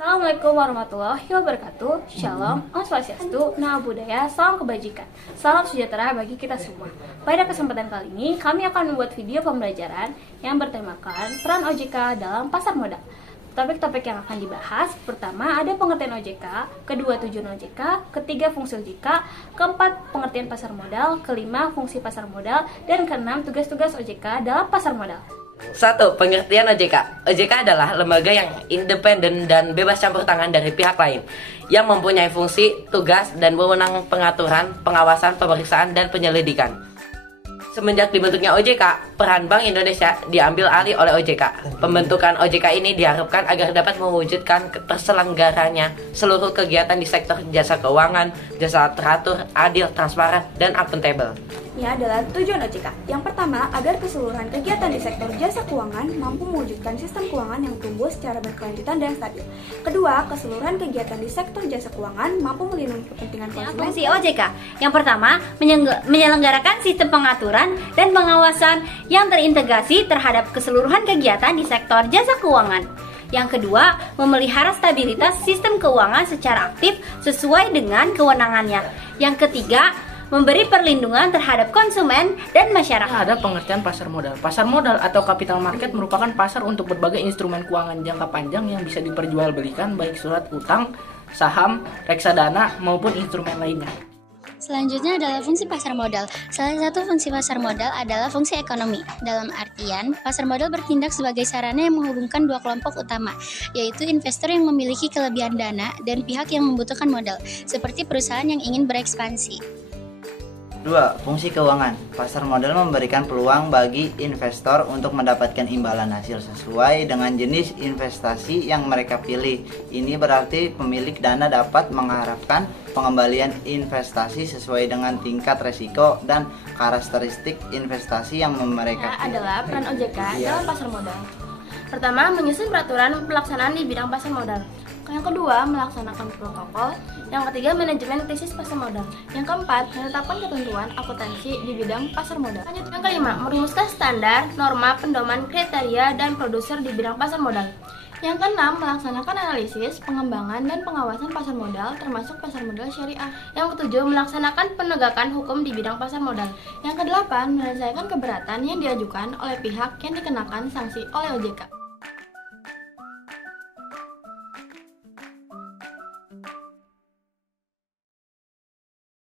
Assalamualaikum warahmatullahi wabarakatuh. Shalom, Om Swastiastu, Namo Buddhaya, Salam Kebajikan. Salam sejahtera bagi kita semua. Pada kesempatan kali ini, kami akan membuat video pembelajaran yang bertemakan peran OJK dalam pasar modal. Topik-topik yang akan dibahas, pertama ada pengertian OJK, kedua tujuan OJK, ketiga fungsi OJK, keempat pengertian pasar modal, kelima fungsi pasar modal, dan keenam tugas-tugas OJK dalam pasar modal. 1. Pengertian OJK. OJK adalah lembaga yang independen dan bebas campur tangan dari pihak lain yang mempunyai fungsi, tugas, dan wewenang pengaturan, pengawasan, pemeriksaan, dan penyelidikan. Semenjak dibentuknya OJK, peran Bank Indonesia diambil alih oleh OJK. Pembentukan OJK ini diharapkan agar dapat mewujudkan terselenggaranya seluruh kegiatan di sektor jasa keuangan, jasa teratur, adil, transparan, dan akuntabel. Ini adalah tujuan OJK. Yang pertama, agar keseluruhan kegiatan di sektor jasa keuangan mampu mewujudkan sistem keuangan yang tumbuh secara berkelanjutan dan stabil. Kedua, keseluruhan kegiatan di sektor jasa keuangan mampu melindungi kepentingan konsumen. Fungsi OJK. Yang pertama, menyelenggarakan sistem pengaturan dan pengawasan yang terintegrasi terhadap keseluruhan kegiatan di sektor jasa keuangan. Yang kedua, memelihara stabilitas sistem keuangan secara aktif sesuai dengan kewenangannya. Yang ketiga, memberi perlindungan terhadap konsumen dan masyarakat. Ada pengertian pasar modal. Pasar modal atau capital market merupakan pasar untuk berbagai instrumen keuangan jangka panjang yang bisa diperjualbelikan baik surat utang, saham, reksadana maupun instrumen lainnya. Selanjutnya adalah fungsi pasar modal. Salah satu fungsi pasar modal adalah fungsi ekonomi. Dalam artian, pasar modal bertindak sebagai sarana yang menghubungkan dua kelompok utama, yaitu investor yang memiliki kelebihan dana dan pihak yang membutuhkan modal, seperti perusahaan yang ingin berekspansi. 2. Fungsi keuangan. Pasar modal memberikan peluang bagi investor untuk mendapatkan imbalan hasil sesuai dengan jenis investasi yang mereka pilih. Ini berarti pemilik dana dapat mengharapkan pengembalian investasi sesuai dengan tingkat resiko dan karakteristik investasi yang mereka pilih. Adalah peran OJK dalam pasar modal. Pertama, menyusun peraturan pelaksanaan di bidang pasar modal. Yang kedua, melaksanakan protokol. Yang ketiga, manajemen krisis pasar modal. Yang keempat, menetapkan ketentuan akuntansi di bidang pasar modal. Lanjut, yang kelima, merumuskan standar, norma, pedoman, kriteria, dan produser di bidang pasar modal. Yang keenam, melaksanakan analisis, pengembangan, dan pengawasan pasar modal, termasuk pasar modal syariah. Yang ketujuh, melaksanakan penegakan hukum di bidang pasar modal. Yang kedelapan, menyelesaikan keberatan yang diajukan oleh pihak yang dikenakan sanksi oleh OJK.